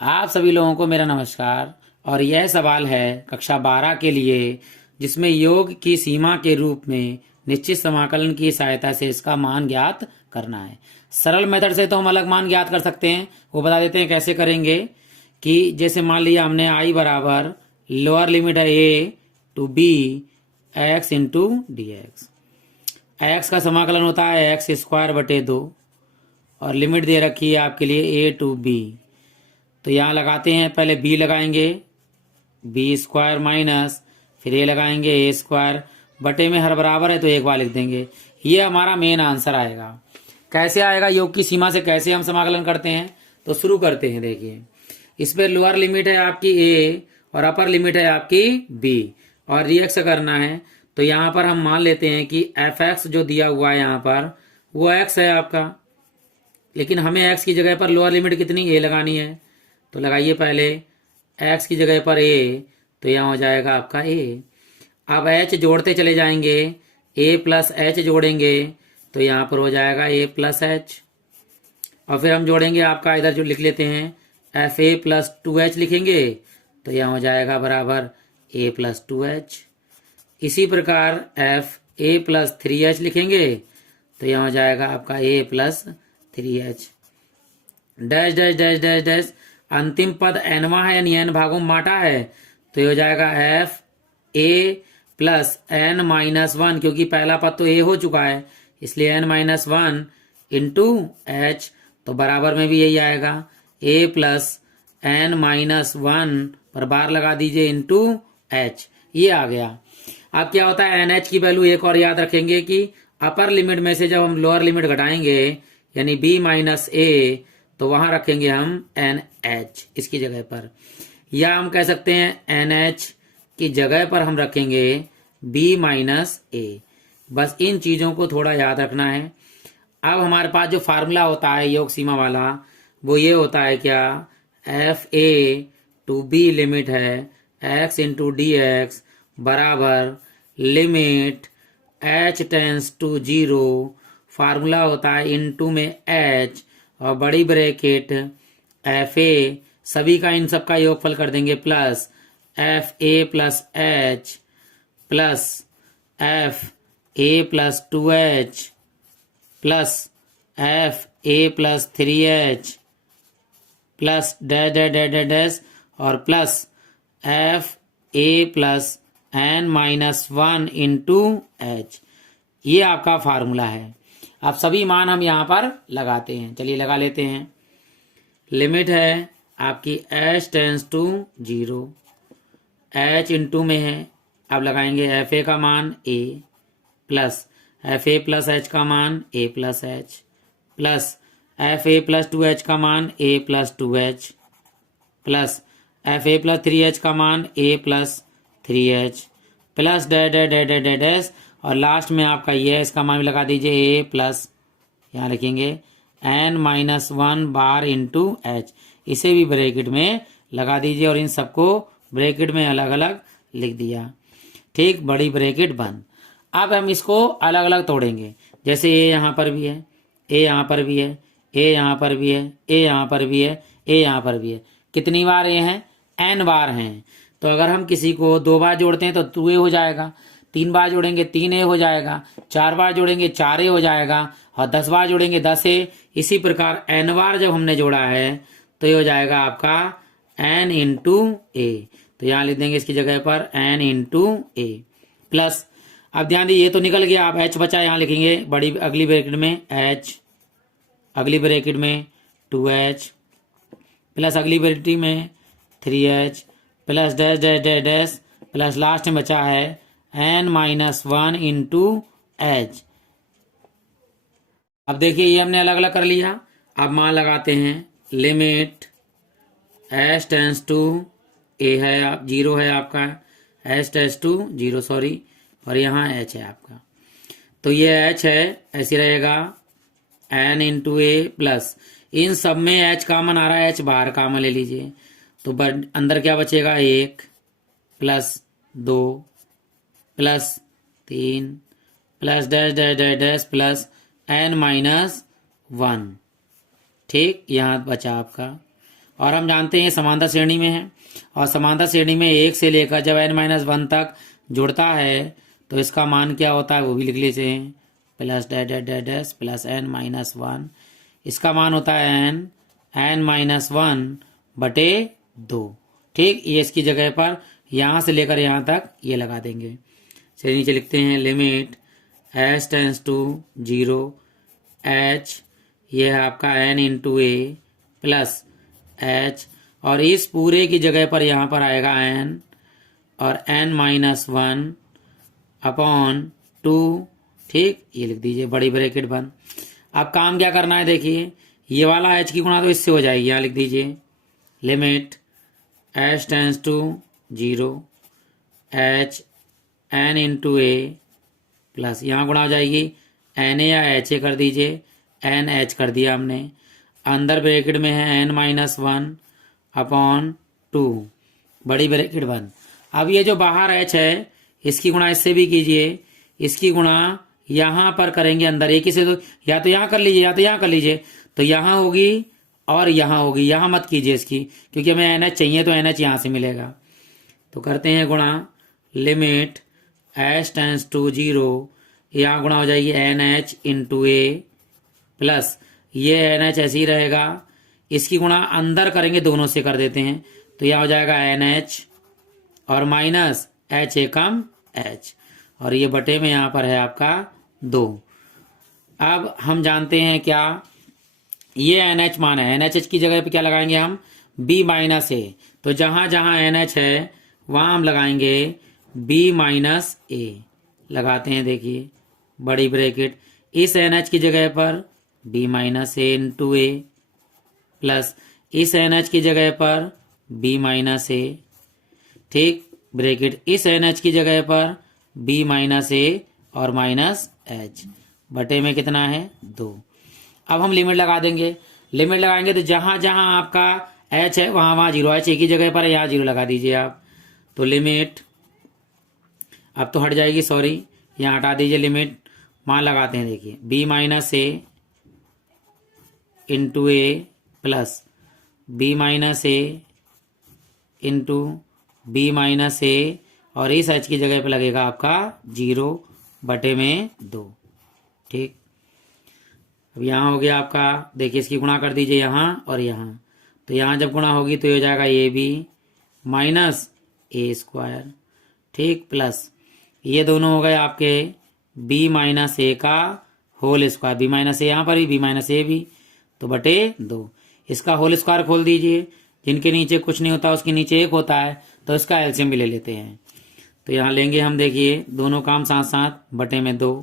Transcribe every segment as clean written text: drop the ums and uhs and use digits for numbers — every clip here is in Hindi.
आप सभी लोगों को मेरा नमस्कार। और यह सवाल है कक्षा 12 के लिए, जिसमें योग की सीमा के रूप में निश्चित समाकलन की सहायता से इसका मान ज्ञात करना है। सरल मेथड से तो हम अलग मान ज्ञात कर सकते हैं, वो बता देते हैं कैसे करेंगे। कि जैसे मान लिया हमने आई बराबर लोअर लिमिट है a to b x into D x. X का समाकलन होता है एक्स स्क्वायर बटे 2 और लिमिट दे रखी है आपके लिए ए टू बी। तो यहाँ लगाते हैं, पहले बी लगाएंगे बी स्क्वायर माइनस, फिर ए लगाएंगे ए स्क्वायर बटे में हर बराबर है तो एक बार लिख देंगे। ये हमारा मेन आंसर आएगा। कैसे आएगा, योग की सीमा से कैसे हम समाकलन करते हैं, तो शुरू करते हैं। देखिए, इस पर लोअर लिमिट है आपकी ए और अपर लिमिट है आपकी बी और रिएक्स करना है। तो यहाँ पर हम मान लेते हैं कि एफ एक्स जो दिया हुआ है यहाँ पर वो एक्स है आपका, लेकिन हमें एक्स की जगह पर लोअर लिमिट कितनी ए लगानी है। तो लगाइए पहले एक्स की जगह पर ए, तो यहाँ हो जाएगा आपका ए। अब एच जोड़ते चले जाएंगे, ए प्लस एच जोड़ेंगे तो यहाँ पर हो जाएगा ए प्लस एच। और फिर हम जोड़ेंगे आपका, इधर जो लिख लेते हैं एफ ए प्लस 2h लिखेंगे तो यहाँ हो जाएगा बराबर ए प्लस 2h। इसी प्रकार एफ ए प्लस 3h लिखेंगे तो यहाँ हो जाएगा आपका a plus 3h। Dash dash dash dash dash, अंतिम पद एनवा है यानी एन भागों में बांटा है तो ये हो जाएगा एफ ए प्लस एन माइनस 1, क्योंकि पहला पद तो ए हो चुका है इसलिए एन माइनस 1 इंटू एच, तो बराबर में भी यही आएगा ए प्लस एन माइनस 1 पर बार लगा दीजिए इंटू एच। ये आ गया। अब क्या होता है, एन एच की वैल्यू एक और याद रखेंगे कि अपर लिमिट में से जब हम लोअर लिमिट घटाएंगे यानी बी माइनस ए तो वहां रखेंगे हम एन एच इसकी जगह पर, या हम कह सकते हैं एन एच की जगह पर हम रखेंगे बी माइनस ए। बस इन चीजों को थोड़ा याद रखना है। अब हमारे पास जो फार्मूला होता है योग सीमा वाला वो ये होता है क्या, F A to B limit है एक्स इंटू डी एक्स बराबर limit H tends to 0, formula होता है इनटू में एच और बड़ी ब्रैकेट एफ ए, सभी का इन सब का योगफल कर देंगे प्लस एफ ए प्लस एच प्लस एफ ए प्लस 2h प्लस एफ ए plus 3h plus dash dash dash dash dash और प्लस एफ ए plus N minus 1 into h. ये आपका फार्मूला है। अब सभी मान हम यहाँ पर लगाते हैं, चलिए लगा लेते हैं। लिमिट है आपकी h tends to 0, h into में है, अब लगाएंगे एफ ए का मान a plus f A plus h का मान a plus h plus f A plus 2h का मान a plus 2h plus f A plus 3h का मान a plus 3h plus dash dash dash dash dash dash और लास्ट में आपका ये है, इसका मान भी लगा दीजिए ए प्लस, यहाँ लिखेंगे N minus 1 bar into H, इसे भी ब्रैकेट में लगा दीजिए और इन सबको ब्रैकेट में अलग अलग लिख दिया। ठीक, बड़ी ब्रैकेट बंद। अब हम इसको अलग अलग तोड़ेंगे, जैसे ए यहाँ पर भी है, ए यहाँ पर भी है, ए यहाँ पर भी है, ए यहाँ पर भी है, ए यहाँ पर भी है। कितनी बार ए हैं, एन बार हैं। तो अगर हम किसी को 2 बार जोड़ते हैं तो 2a हो जाएगा, 3 बार जोड़ेंगे 3a हो जाएगा, 4 बार जोड़ेंगे 4a हो जाएगा और 10 बार जोड़ेंगे 10a। इसी प्रकार n बार जब हमने जोड़ा है तो ये हो जाएगा आपका n इंटू ए। तो यहाँ लिख देंगे इसकी जगह पर n इंटू ए प्लस, अब ध्यान दीजिए ये तो निकल गया, आप h बचा यहाँ लिखेंगे बड़ी अगली ब्रैकेट में h, अगली ब्रैकेट में 2h प्लस अगली ब्रैकेट में 3h plus dash dash dash dash plus last में बचा है n माइनस 1 इंटू एच। अब देखिए ये हमने अलग अलग कर लिया। अब मान लगाते हैं, लिमिट एच टेंस टू ए है, आप 0 है आपका, एच टेंस टू 0 सॉरी, और यहाँ एच है आपका, तो ये एच है ऐसे रहेगा एन इंटू ए प्लस, इन सब में एच कॉमन आ रहा है, एच बाहर कॉमन ले लीजिए तो अंदर क्या बचेगा 1 plus 2 plus 3 plus dash dash dash dash plus N minus 1। ठीक, यहाँ बचा आपका और हम जानते हैं समांतर श्रेणी में है, और समांतर श्रेणी में 1 से लेकर जब n-1 तक जुड़ता है तो इसका मान क्या होता है वो भी लिख लेते हैं, plus dash dash dash dash plus n-1, इसका मान होता है n-1 बटे 2। ठीक, ये इसकी जगह पर यहाँ से लेकर यहाँ तक ये लगा देंगे। चलिए नीचे लिखते हैं limit h tends to 0 h, ये है आपका n into A plus h, और इस पूरे की जगह पर यहाँ पर आएगा n और n-1 अपॉन 2। ठीक, ये लिख दीजिए बड़ी ब्रैकेट बंद। अब काम क्या करना है, देखिए ये वाला h की गुणा तो इससे हो जाएगी, यहाँ लिख दीजिए limit h tends to 0 h n into A plus यहाँ गुणा हो जाएगी n ए या h ए कर दीजिए, n h कर दिया हमने, अंदर ब्रैकेट में है n-1 अपॉन 2 बड़ी ब्रैकेट बंद। अब ये जो बाहर h है इसकी गुणा इससे भी कीजिए, इसकी गुणा यहाँ पर करेंगे अंदर एक ही से, तो या तो यहाँ कर लीजिए या तो यहाँ कर लीजिए, तो यहाँ होगी और यहाँ होगी, यहाँ मत कीजिए इसकी क्योंकि हमें NH चाहिए तो NH यहाँ से मिलेगा। तो करते हैं गुणा लिमिट h टेंस टू 0, यहाँ गुणा हो जाएगी NH इंटू ए प्लस ये NH ऐसे ही रहेगा, इसकी गुणा अंदर करेंगे दोनों से कर देते हैं, तो यहाँ हो जाएगा NH और माइनस H एकम H, और ये बटे में यहाँ पर है आपका 2। अब हम जानते हैं क्या, ये NH मान है, NH की जगह पे क्या लगाएंगे हम B माइनस ए, तो जहां जहां NH है वहां हम लगाएंगे B माइनस ए, लगाते हैं देखिए बड़ी ब्रैकेट, इस NH की जगह पर B minus A into A plus इस NH की जगह पर B माइनस ए, ठीक, ब्रैकेट इस NH की जगह पर B माइनस ए और माइनस H बटे में कितना है 2। अब हम लिमिट लगा देंगे, लिमिट लगाएंगे तो जहां जहां आपका H है वहां वहां 0, H एक ही जगह पर है, यहाँ 0 लगा दीजिए आप, तो लिमिट अब तो हट जाएगी, सॉरी यहाँ हटा दीजिए, लिमिट मान लगाते हैं देखिए B minus A into A plus B minus A into B minus ए, और इस H की जगह पे लगेगा आपका 0 बटे में 2। ठीक, अब यहाँ हो गया आपका, देखिए इसकी गुणा कर दीजिए यहाँ और यहाँ, तो यहाँ जब गुणा होगी तो ये हो जाएगा A B minus A square, ठीक, प्लस ये दोनों हो गए आपके b माइनस ए का whole square, b minus A यहाँ पर भी b माइनस ए भी, तो बटे 2, इसका होल स्क्वायर खोल दीजिए, जिनके नीचे कुछ नहीं होता उसके नीचे 1 होता है, तो इसका एलसीएम भी ले लेते हैं, तो यहाँ लेंगे हम, देखिए दोनों काम साथ साथ बटे में 2,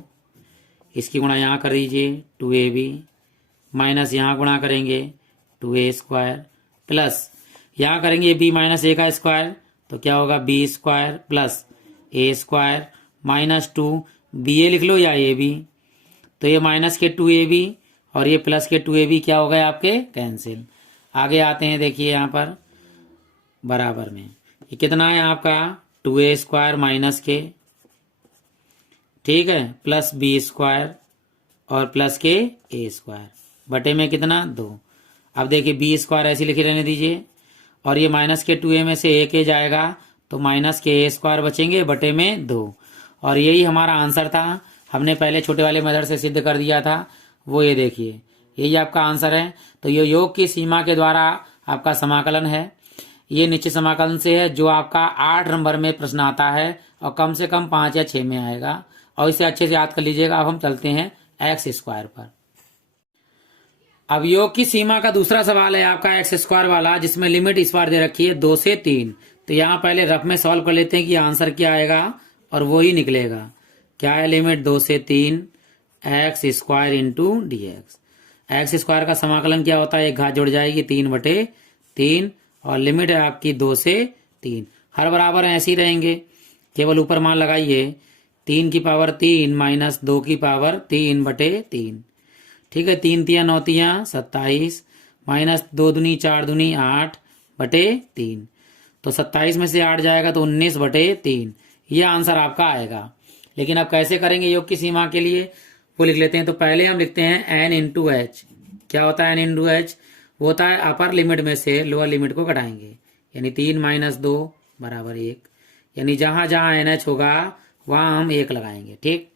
इसकी गुणा यहाँ कर दीजिए 2ab माइनस यहाँ गुणा करेंगे 2a स्क्वायर प्लस यहाँ करेंगे b माइनस ए का स्क्वायर, तो क्या होगा b स्क्वायर प्लस ए स्क्वायर माइनस 2 ba लिख लो या ab, तो ये माइनस के 2ab और ये प्लस के 2ab क्या हो गए आपके कैंसिल। आगे आते हैं, देखिए यहाँ पर बराबर में ये कितना है आपका 2a स्क्वायर माइनस के, ठीक है, प्लस b स्क्वायर और प्लस के a स्क्वायर बटे में कितना 2। अब देखिए b स्क्वायर ऐसे लिखे रहने दीजिए, और ये माइनस के 2a में से a के जाएगा तो माइनस के a स्क्वायर बचेंगे बटे में 2, और यही हमारा आंसर था, हमने पहले छोटे वाले मेथड से सिद्ध कर दिया था, वो ये देखिए यही आपका आंसर है। तो ये योग की सीमा के द्वारा आपका समाकलन है, ये निश्चित समाकलन से है, जो आपका 8 नंबर में प्रश्न आता है और कम से कम 5 या 6 में आएगा, और इसे अच्छे से याद कर लीजिएगा। अब हम चलते हैं एक्स स्क्वायर पर। अब योग की सीमा का दूसरा सवाल है आपका एक्स स्क्वायर वाला, जिसमें लिमिट इस बार दे रखी है 2 से 3। तो यहाँ पहले रफ में सॉल्व कर लेते हैं कि आंसर क्या आएगा, और वो ही निकलेगा। क्या है लिमिट 2 से 3 x square into D x. X square का समाकलन क्या होता है, एक घात जुड़ जाएगी 3/3, और लिमिट है आपकी 2 से 3। हर बराबर ऐसे ही रहेंगे, केवल ऊपर मान लगाइए 3 की पावर 3 माइनस 2 की पावर 3/3, ठीक है, 3 तिया 9 तिया 27 माइनस 2 दूनी 4 दूनी 8/3, तो 27 में से 8 जाएगा तो 19/3, ये आंसर आपका आएगा। लेकिन अब कैसे करेंगे योग की सीमा के लिए, वो लिख लेते हैं। तो पहले हम लिखते हैं n इंटू एच। क्या होता है n इंटू एच, वो होता है अपर लिमिट में से लोअर लिमिट को घटाएंगे, यानी 3 - 2 बराबर 1, यानी जहां जहां NH होगा वहां हम 1 लगाएंगे। ठीक,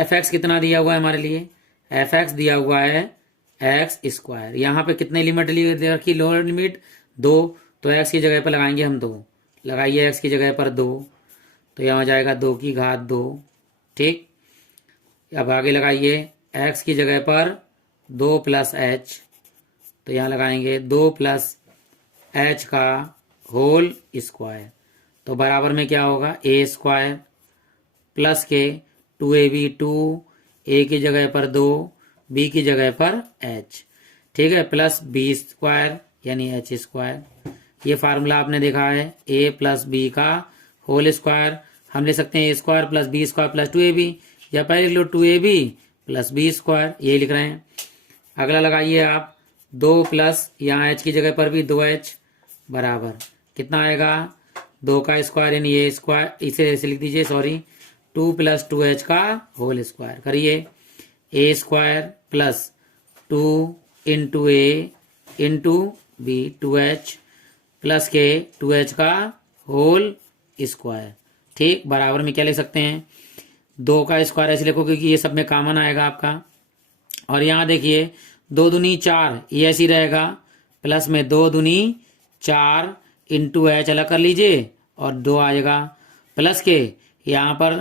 fx कितना दिया हुआ है हमारे लिए, fx दिया हुआ है x²। यहाँ पे कितने लिमिट रखी, लोअर लिमिट 2, तो x की जगह पर लगाएंगे हम 2, लगाइए x की जगह पर 2, तो यहाँ हो जाएगा 2 की घात 2। ठीक, अब आगे लगाइए x की जगह पर 2 + h, तो यहाँ लगाएंगे 2 + h का होल स्क्वायर, तो बराबर में क्या होगा a² प्लस के 2ab 2, a की जगह पर 2, b की जगह पर h, ठीक है, प्लस b² यानी h²। ये फार्मूला आपने देखा है, a + b का होल स्क्वायर। हम ले सकते हैं a² + b² + 2ab, या पहले लिख लो 2ab + b², ये लिख रहे हैं। अगला लगाइए आप 2 प्लस यहाँ h की जगह पर भी 2h बराबर कितना आएगा, 2 का स्क्वायर यानी a स्क्वायर, इसे ऐसे लिख दीजिए, सॉरी, 2 + 2h का होल स्क्वायर करिए, a² + 2 × a × b 2h plus के 2h का होल स्क्वायर। ठीक, बराबर में क्या ले सकते हैं, 2 का स्क्वायर ऐसे लिखो क्योंकि ये सब में कॉमन आएगा आपका, और यहाँ देखिए 2 दूनी 4, ये ऐसे ही रहेगा, प्लस में 2 दूनी 4 × h अलग कर लीजिए और 2 आएगा, प्लस के यहाँ पर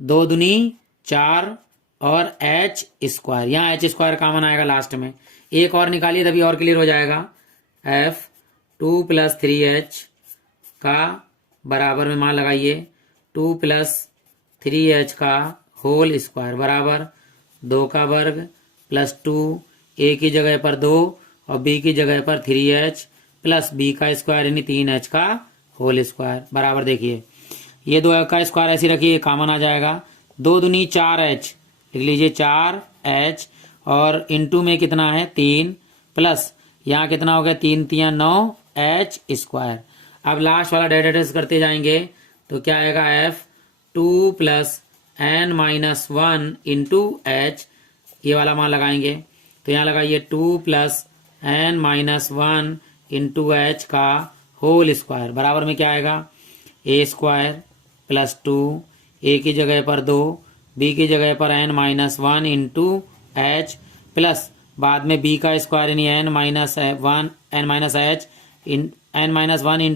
2 दूनी 4 और h², यहाँ h² कॉमन आएगा लास्ट में, एक और निकालिए तभी और क्लियर हो जाएगा। f 2 + 3h का बराबर में मान लगाइए 2 + 3h का होल स्क्वायर बराबर 2 का वर्ग प्लस 2, a की जगह पर 2 और b की जगह पर 3h प्लस b का स्क्वायर यानी 3h का होल स्क्वायर बराबर, देखिए ये 2 का स्क्वायर ऐसे रखिए कॉमन आ जाएगा, 2 दूनी 4h लिख लीजिए 4h, और इनटू में कितना है 3, प्लस यहाँ कितना हो गया 3 × 3 = 9h²। अब लास्ट वाला डेरिवेटिव करते जाएंगे तो क्या आएगा, f 2 + n - 1 × h, ये वाला मान लगाएंगे, तो यहाँ लगाइए 2 + n - 1 × h का होल स्क्वायर बराबर में क्या आएगा, a² + 2, a की जगह पर 2, b की जगह पर n - 1 × h प्लस बाद में b का स्क्वायर यानी n - 1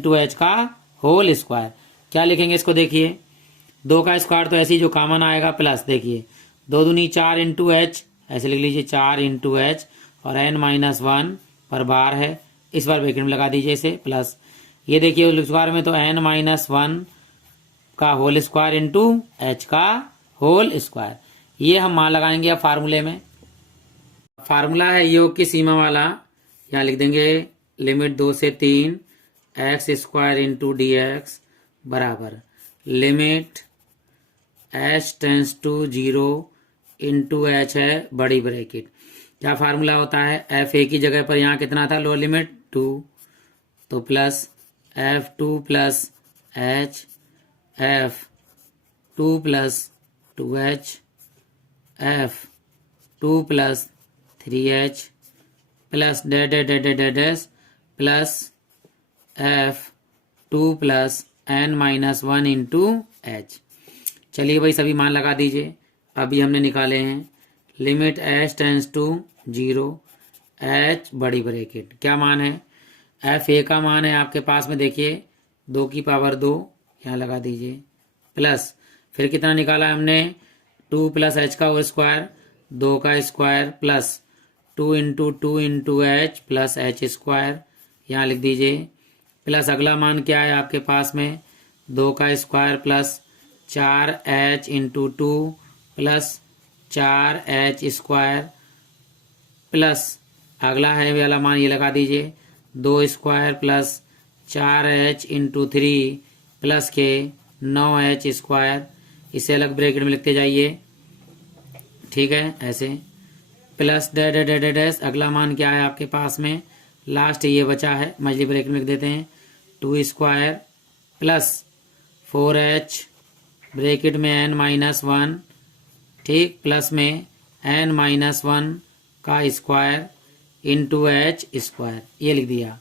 × h का होल स्क्वायर। क्या लिखेंगे इसको, देखिए 2 का स्क्वायर तो ऐसे ही जो कॉमन आएगा, प्लस देखिए 2 दूनी 4 × h ऐसे लिख लीजिए 4 × h, और n - 1 पर बार है, इस बार ब्रैकेट में लगा दीजिए इसे, प्लस ये देखिए स्क्वायर में तो n - 1 का होल स्क्वायर × h का होल स्क्वायर, ये हम मान लगाएंगे अब फार्मूले में। फार्मूला है योग की सीमा वाला, यहाँ लिख देंगे लिमिट 2 से 3 x² × dx बराबर limit h tends to 0 × h है बड़ी ब्रैकेट। क्या फार्मूला होता है, f a की जगह पर यहाँ कितना था लोअर लिमिट 2, तो plus f2 + h f2 + 2h f2 + 3h plus dash plus f2 + n - 1 × h। चलिए भाई सभी मान लगा दीजिए, अभी हमने निकाले हैं limit h tends to 0 h बड़ी ब्रैकेट, क्या मान है, f a का मान है आपके पास में, देखिए 2 की पावर 2 यहाँ लगा दीजिए, प्लस फिर कितना निकाला हमने 2 + h का होल स्क्वायर, 2 का square plus 2 × 2 × h plus h², यहाँ लिख दीजिए, प्लस अगला मान क्या है आपके पास में 2 का square plus 4h × 2 plus 4h² plus अगला है वाला मान ये लगा दीजिए 2² प्लस 4h × 3 प्लस के 9h², इसे अलग ब्रैकेट में लिखते जाइए, ठीक है ऐसे, प्लस डैश अगला मान क्या है आपके पास में, लास्ट ये बचा है मछली ब्रैकेट में लिख देते हैं 2² प्लस 4h ब्रैकेट में n - 1, ठीक, प्लस में n - 1 का स्क्वायर इंटू एच स्क्वायर, ये लिख दिया।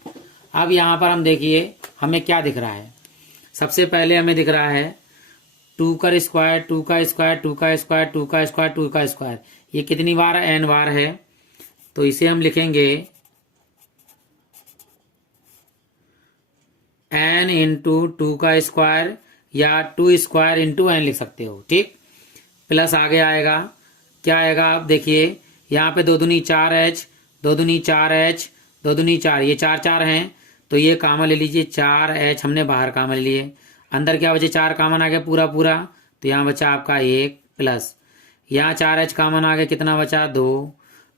अब यहाँ पर हम देखिए हमें क्या दिख रहा है। सबसे पहले हमें दिख रहा है 2 का स्क्वायर, 2 का स्क्वायर, 2 का स्क्वायर, 2 का स्क्वायर, 2 का स्क्वायर। ये कितनी बार है? n बार है। तो इसे हम लिखेंगे n इंटू 2 का स्क्वायर या 2 स्क्वायर इंटू n लिख सकते हो, ठीक। प्लस आगे आएगा, क्या आएगा आप देखिए, यहाँ पे 2 दूनी 4h, 2 दूनी 4h, 2 दूनी 4, ये 4 4 हैं तो ये कामन ले लीजिए, 4h हमने बाहर कामन ले लिए। अंदर क्या बचे? 4 कामन आ गया पूरा पूरा, तो यहाँ बचा आपका 1 प्लस यहाँ 4h कामन आ गया, कितना बचा? 2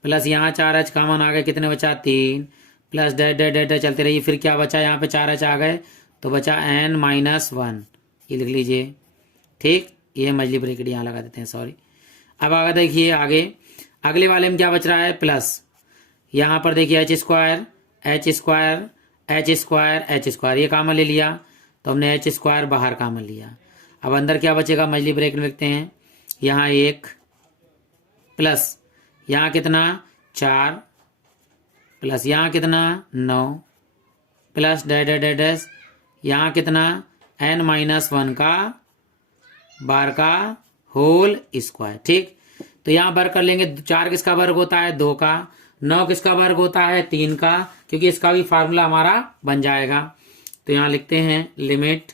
प्लस यहाँ 4h कामन आ गया, कितने बचा? 3 प्लस डेट डेट डेट चलते रहिए। फिर क्या बचा? यहाँ पे 4h आ गए तो बचा n-1, ये लिख लीजिए, ठीक। ये मजली ब्रैकेट यहाँ लगा देते हैं, सॉरी। अब आगे देखिए, आगे अगले वाले में क्या बच रहा है? प्लस यहाँ पर देखिए H square, H square, H square, H square, ये कामन ले लिया तो हमने एच स्क्वायर बाहर कामन लिया। अब अंदर क्या बचेगा? मजली ब्रैकेट में लिखते हैं, यहाँ 1 प्लस यहाँ कितना? 4 प्लस यहाँ कितना? 9 plus dash dash dash dash यहाँ कितना? n-1 का बार का होल स्क्वायर, ठीक। तो यहाँ वर्ग कर लेंगे। 4 किसका वर्ग होता है? 2 का। 9 किसका वर्ग होता है? 3 का, क्योंकि इसका भी फार्मूला हमारा बन जाएगा। तो यहाँ लिखते हैं limit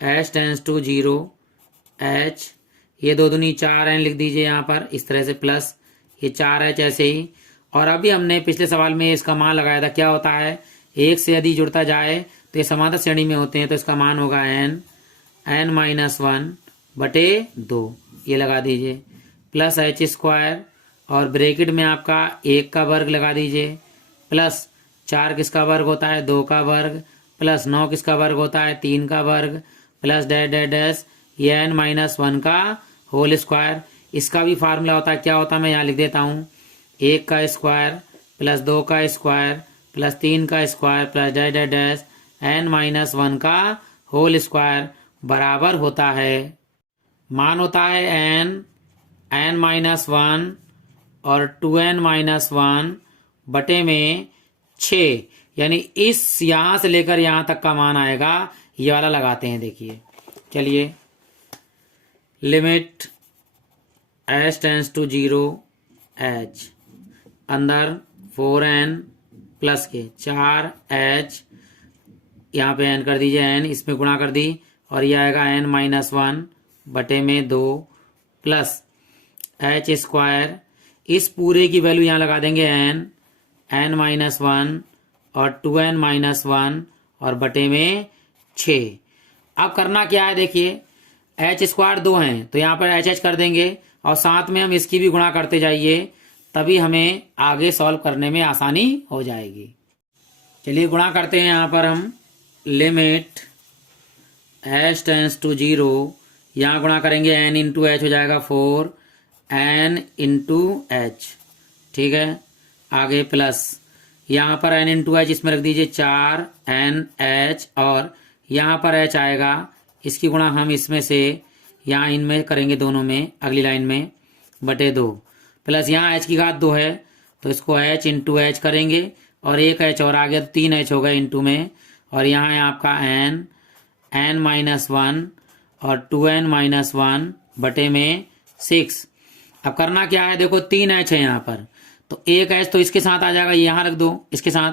h tends to 0 h, ये 2 दूनी 4n लिख दीजिए यहाँ पर इस तरह से, प्लस ये 4h ऐसे ही। और अभी हमने पिछले सवाल में इसका मान लगाया था, क्या होता है? 1 से यदि जुड़ता जाए तो ये समांतर श्रेणी में होते हैं, तो इसका मान होगा n-1 बटे 2, ये लगा दीजिए, प्लस एच स्क्वायर और ब्रैकेट में आपका 1 का वर्ग लगा दीजिए, प्लस 4 किसका वर्ग होता है? 2 का वर्ग, प्लस 9 किसका वर्ग होता है? 3 का वर्ग, प्लस डैश डैश डैश ये n-1 का होल स्क्वायर। इसका भी फार्मूला होता है, क्या होता है? मैं यहाँ लिख देता हूँ, 1 का स्क्वायर प्लस 2 का स्क्वायर प्लस 3 का square plus dash dash dash n-1 का होल स्क्वायर बराबर होता है, मान होता है n-1 और 2n-1 बटे में 6, यानी इस यहां से लेकर यहां तक का मान आएगा, ये वाला लगाते हैं। देखिए चलिए, limit h tends to 0 h, अंदर 4n प्लस के 4h, यहाँ पे n कर दीजिए, n इसमें गुणा कर दी और ये आएगा n-1 बटे में 2 प्लस h स्क्वायर, इस पूरे की वैल्यू यहाँ लगा देंगे n-1 और 2n-1 और बटे में 6। अब करना क्या है? देखिए h स्क्वायर 2 हैं तो यहाँ पर h कर देंगे और साथ में हम इसकी भी गुणा करते जाइए, तभी हमें आगे सॉल्व करने में आसानी हो जाएगी। चलिए गुणा करते हैं। यहाँ पर हम लिमिट h टेंस टू 0, यहाँ गुणा करेंगे n इंटू एच हो जाएगा 4n इंटू एच, ठीक है। आगे प्लस यहाँ पर n इंटू एच इसमें रख दीजिए 4n-h और यहाँ पर h आएगा, इसकी गुणा हम इसमें से यहाँ इनमें करेंगे, दोनों में अगली लाइन में, बटे 2 प्लस यहाँ h की घात 2 है तो इसको h इंटू एच करेंगे और एक h और आ गया तो 3h हो गए इंटू में, और यहाँ है आपका n-1 और 2n-1 बटे में 6। अब करना क्या है? देखो 3h है यहाँ पर, तो एक h तो इसके साथ आ जाएगा, यहाँ रख दो इसके साथ,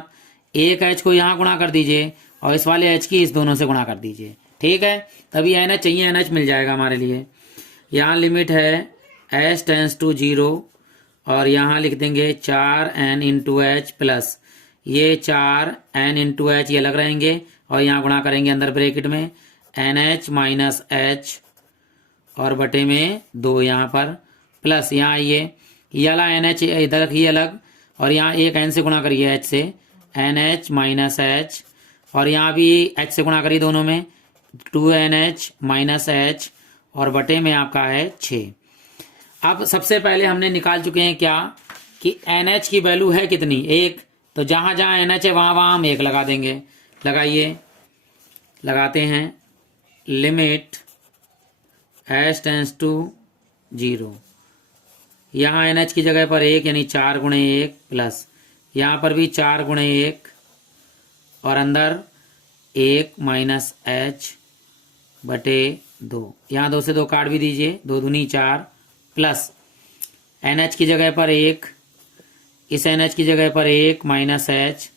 एक h को यहाँ गुणा कर दीजिए और इस वाले h की इस दोनों से गुणा कर दीजिए, ठीक है। तभी NH चाहिए, NH मिल जाएगा हमारे लिए। यहाँ लिमिट है h टेंस टू 0 और यहाँ लिख देंगे 4n इंटू एच प्लस ये 4n इंटू एच, ये अलग रहेंगे और यहाँ गुणा करेंगे अंदर ब्रैकेट में NH माइनस h और बटे में 2 यहाँ पर, प्लस यहाँ ये वाला NH इधर ही अलग और यहाँ एक n से गुणा करिए h से, NH माइनस h और यहाँ भी h से गुणा करिए दोनों में, 2NH माइनस h और बटे में आपका है 6। अब सबसे पहले हमने निकाल चुके हैं क्या कि NH की वैल्यू है कितनी? 1, तो जहां जहां NH है वहां वहां हम 1 लगा देंगे। लगाइए, लगाते हैं लिमिट h टेंस टू 0, यहाँ NH की जगह पर 1 यानी 4 गुणे 1 प्लस यहाँ पर भी 4 गुणे 1 और अंदर 1 माइनस एच बटे 2। यहाँ 2 से 2 काट भी दीजिए, 2 दूनी 4 प्लस NH की जगह पर 1, इस NH की जगह पर 1 माइनस एच,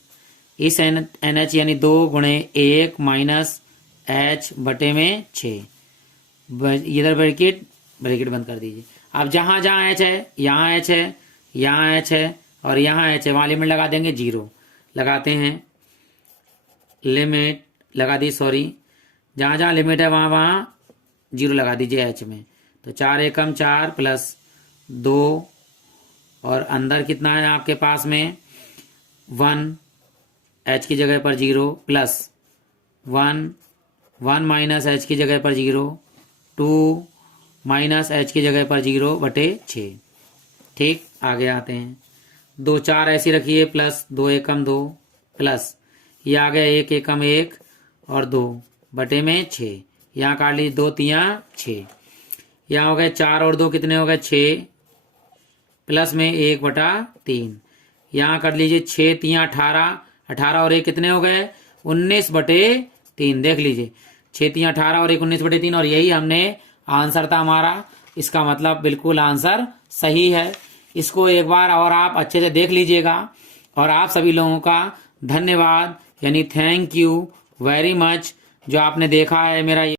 इस NH यानी 2 गुणे 1 माइनस एच बटे में 6। इधर ब्रैकेट बंद कर दीजिए। अब जहां जहां एच है, यहाँ एच है, यहाँ एच है और यहाँ एच है, वहां लिमिट लगा देंगे 0। लगाते हैं, लिमिट लगा दी, सॉरी, जहां जहां लिमिट है वहां वहां 0 लगा दीजिए एच में। तो 4 एकम 4 प्लस 2 और अंदर कितना है आपके पास में 1, एच की जगह पर 0 प्लस 1 माइनस एच की जगह पर 0, 2 माइनस एच की जगह पर 0 बटे 6। ठीक, आगे आते हैं। 2 4 ऐसी रखिए प्लस 2 एकम 2 प्लस ये आ गया 1 एकम 1 और 2 बटे में 6। यहाँ काट लीजिए 2 तियां 6। यहाँ हो गए 4 और 2 कितने हो गए 6 प्लस में 1 बटा 3। यहाँ कर लीजिए 6 तियां 18, 18 और 1 कितने हो गए 19 बटे 3। देख लीजिए 6 तियां 18 और 1 19 बटे 3 और यही हमने आंसर था हमारा। इसका मतलब बिल्कुल आंसर सही है। इसको एक बार और आप अच्छे से देख लीजिएगा। और आप सभी लोगों का धन्यवाद, यानी थैंक यू वेरी मच जो आपने देखा है मेरा